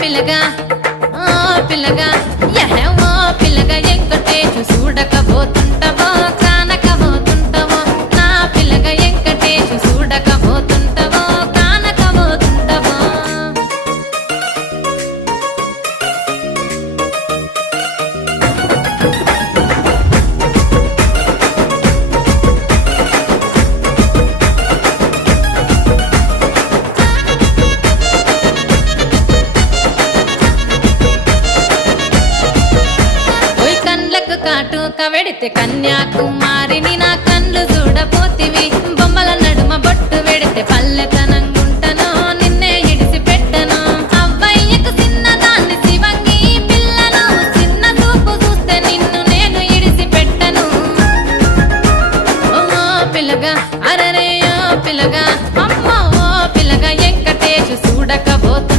పిల్లగా ఓ పిల్లగా యహే ఓ పిల్లగా ఎంకటేశు చూడకపోతుంటవో కానకపోతుంటవో నా పిల్లగా ఎంకటేశు చూడకపోతుంటవో కానకపోతుంటవో ఓయ్ కండ్లకు కాటు కవెడితే కన్యాకుమారి